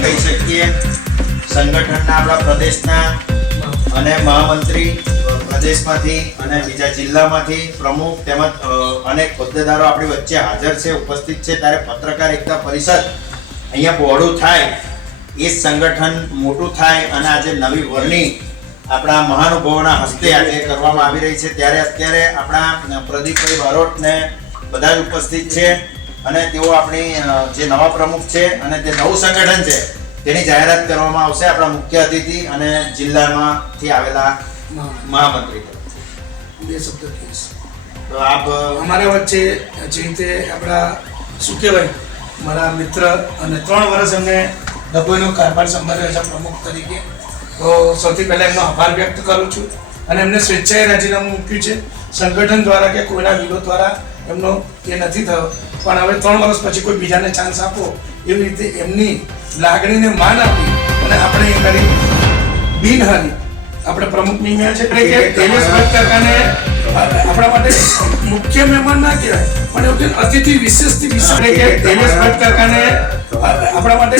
કહી શકીએ સંગઠનના આપણા પ્રદેશના અને મહામંત્રી પ્રદેશમાંથી અને બીજા જિલ્લામાંથી પ્રમુખ તેમજ અનેક હોદ્દેદારો આપણી વચ્ચે હાજર છે, ઉપસ્થિત છે, ત્યારે પત્રકાર એકતા પરિષદ અહીંયા બહોળું થાય, એ સંગઠન મોટું થાય અને આજે નવી વરણી આપણા મહાનુભાવોના હસ્તે આજે કરવામાં આવી રહી છે, ત્યારે અત્યારે આપણા પ્રદીપભાઈ બારોટને બધા જ ઉપસ્થિત છે અને તેઓ આપણી જે નવા પ્રમુખ છે અને જે નવું સંગઠન છે તેની જાહેરાત કરવામાં આવશે આપણા મુખ્ય અતિથિ અને જિલ્લામાંથી આવેલા મહામંત્રી. બે શબ્દ કહીશ તો આપ અમારા વચ્ચે જે રીતે આપણા શું કહેવાય મારા મિત્ર અને 3 વર્ષ એમને ડભોઈનો કારભાર સંભાળ્યો છે પ્રમુખ તરીકે, તો સૌથી પહેલાં એમનો આભાર વ્યક્ત કરું છું અને એમને સ્વેચ્છાએ રાજીનામું મૂક્યું છે. સંગઠન દ્વારા કે કોઈના વિરોધ દ્વારા એમનો એ નથી થયો, પણ હવે 3 વર્ષ પછી કોઈ બીજાને ચાન્સ આપો એવી રીતે એમની લાગણીને માન આપી અને આપણે એ કરી બિનહરી આપણે પ્રમુખ નિમ્યા છે. એટલે કે દેવેશભાઈ કાકાને આપણા માટે મુખ્ય મહેમાન ના કહેવાય પણ એવું કે અતિથિ વિશેષથી વિશેષ, એટલે કે દેવેશભાઈ કાકાને આપણા માટે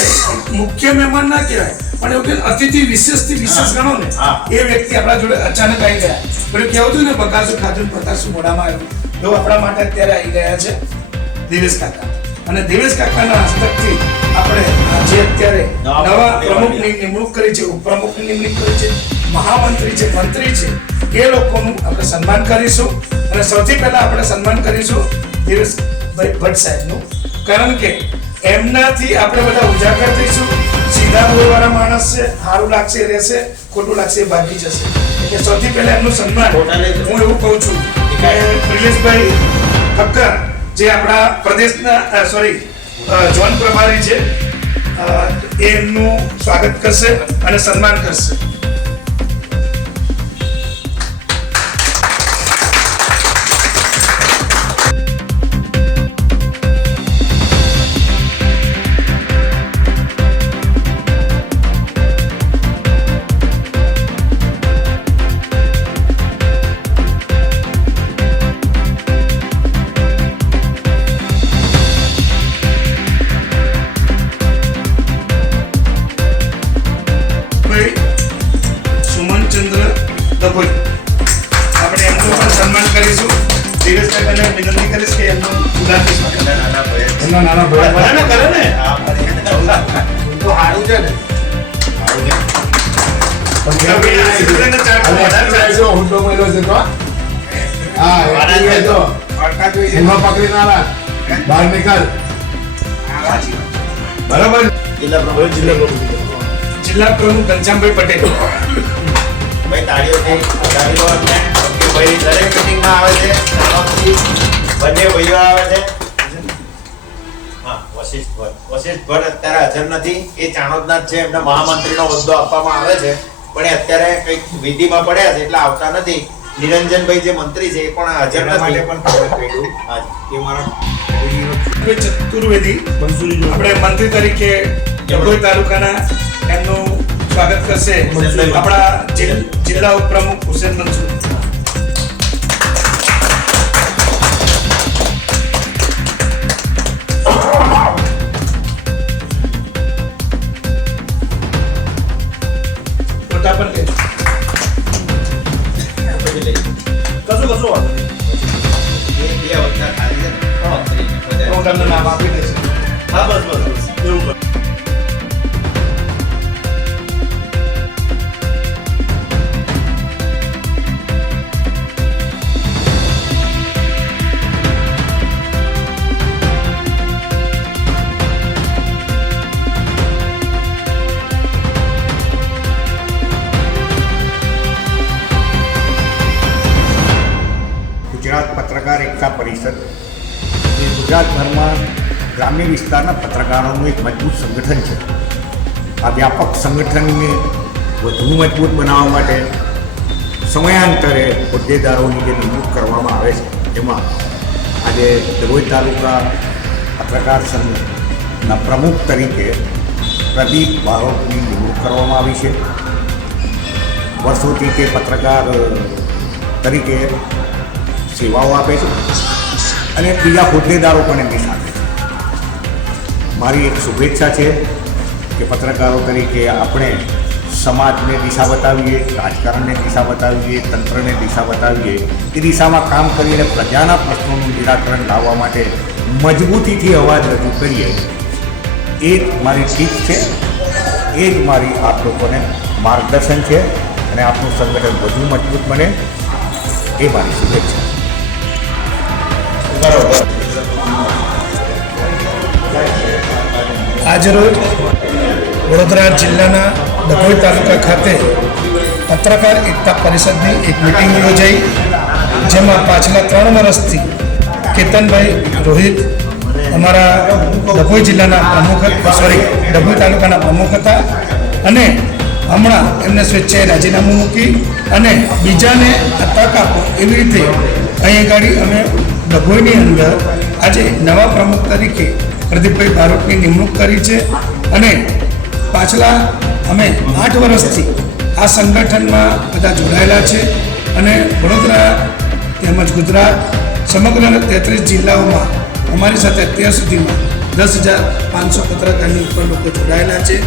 મુખ્ય મહેમાન ના કહેવાય પણ એવું કે અતિથિ વિશેષથી વિશેષ ગણો ને, એ વ્યક્તિ આપણા જોડે અચાનક આવી ગયા. પેલું કહેવું હતું ને બકાસું ખાધું પતાસું મોઢામાં આવ્યું, એવું આપણા માટે અત્યારે આવી ગયા છે દેવેશ કાકા. અને દેવેશ કાકાના હસ્તકથી આપણે જે અત્યારે નવા પ્રમુખની નિમણૂક કરી છે, ઉપપ્રમુખની નિમણૂક કરી છે, મહામંત્રી છે, મંત્રી છે, એ લોકોનું આપણે સન્માન કરીશું. અને સૌથી પહેલા આપણે સન્માન કરીશું દેવેશભાઈ ભટ્ટ સાહેબનું, કારણ કે એમનાથી આપણે બધા ઉજાગર થઈશું. સીધા બોલવાળા માણસ છે, સારું લાગશે રહેશે, ખોટું લાગશે ભાગી જશે. એટલે સૌથી પહેલા એમનું સન્માન હું એવું કહું છું કે પ્રિલેશભાઈ ઠક્કર જે આપણા પ્રદેશના ઝોન પ્રભારી છે, એ એમનું સ્વાગત કરશે અને સન્માન કરશે. આપણે એમનું પણ સન્માન કરીશું. ધીરજભાઈને વિનંતી કરીશ કે એમનું ઉદાહરણ એમના નાના ભાઈ કરે ને તો સારું છે ને બરાબર. જિલ્લા પ્રમુખ ઘનશ્યામભાઈ પટેલ ભાઈ તાળીઓથી વધાવી લો એટલે કે ભાઈ દરેક મીટિંગમાં આવે છે, નાનોથી બંને ભાઈઓ આવે છે. હા, વશિષ્ઠ ભટ્ટ અત્યારે હાજર નથી, એ ચાણોદના જ છે, એમને મહામંત્રીનો હોદ્દો આપવામાં આવે છે પણ એ અત્યારે કંઈક વિધિમાં પડ્યા છે એટલે આવતા નથી. નિરંજનભાઈ જે મંત્રી છે એ પણ હાજર નથી. ચતુર્વેદી આપણે મંત્રી તરીકે ડભોઈ તાલુકાના એમનું સ્વાગત કરશે આપણા જિલ્લા ઉપપ્રમુખ હુસેન મંસૂર. ફોટા પર લે કશું વાંધો નહીં, હું તમને નામ આપી દઈશ. હા બસ એવું કર. ગુજરાત પત્રકાર એકતા પરિષદ એ ગુજરાતભરમાં ગ્રામ્ય વિસ્તારના પત્રકારોનું એક મજબૂત સંગઠન છે. આ વ્યાપક સંગઠનને વધુ મજબૂત બનાવવા માટે સમયાંતરે હોદ્દેદારોની જે નિમણૂક કરવામાં આવે છે, તેમાં આજે ડભોઈ તાલુકા પત્રકાર સંઘના પ્રમુખ તરીકે પ્રદીપ બારોટની નિમણૂક કરવામાં આવી છે. વર્ષોથી તે પત્રકાર તરીકે સેવાઓ આપે છે અને બીજા હોદ્દેદારો પણ એમની સાથે છે. મારી એક શુભેચ્છા છે કે પત્રકારો તરીકે આપણે સમાજને દિશા બતાવીએ, રાજકારણને દિશા બતાવીએ, તંત્રને દિશા બતાવીએ, એ દિશામાં કામ કરીને પ્રજાના પ્રશ્નોનું નિરાકરણ લાવવા માટે મજબૂતીથી અવાજ રજૂ કરીએ, એ જ મારી ટીપ છે, એ જ મારી આપ લોકોને માર્ગદર્શન છે અને આપનું સંગઠન વધુ મજબૂત બને એ મારી શુભેચ્છા. બરોબર. આજરોજ વડોદરા જિલ્લાના ડભોઈ તાલુકા ખાતે પત્રકાર એકતા પરિષદની એક મિટિંગ યોજાઈ, જેમાં પાછલા 3 વર્ષથી કેતનભાઈ રોહિત અમારા ડભોઈ જિલ્લાના ડભોઈ તાલુકાના પ્રમુખ હતા અને હમણાં એમને સ્વેચ્છાએ રાજીનામું મૂકી અને બીજાને આ તક આપો એવી રીતે અહીં આગળ અમે ડભોઈની અંદર આજે નવા પ્રમુખ તરીકે પ્રદીપભાઈ બારોટની નિમણૂક કરી છે અને પાછલા અમે 8 વર્ષથી આ સંગઠનમાં બધા જોડાયેલા છે અને વડોદરા તેમજ ગુજરાત સમગ્ર 33 જિલ્લાઓમાં અમારી સાથે અત્યાર સુધીમાં 10,500 પત્રકારની ઉપર લોકો જોડાયેલા છે.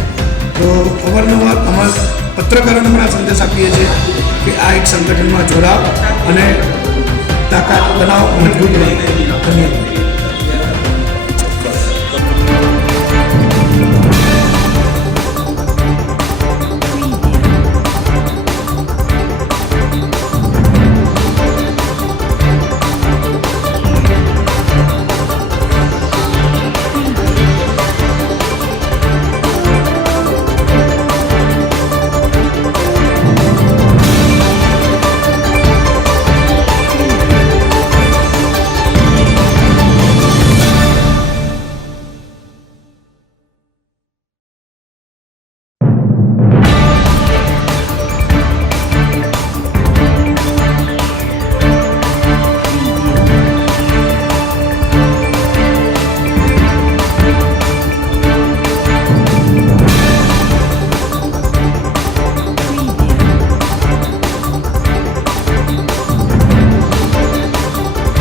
તો અવારનવાર અમારા પત્રકારોને પણ આ સંદેશ આપીએ છીએ કે આ એક સંગઠનમાં જોડાવ અને તાકાત બનાવ મજબૂત બને. ધન્યવાદ.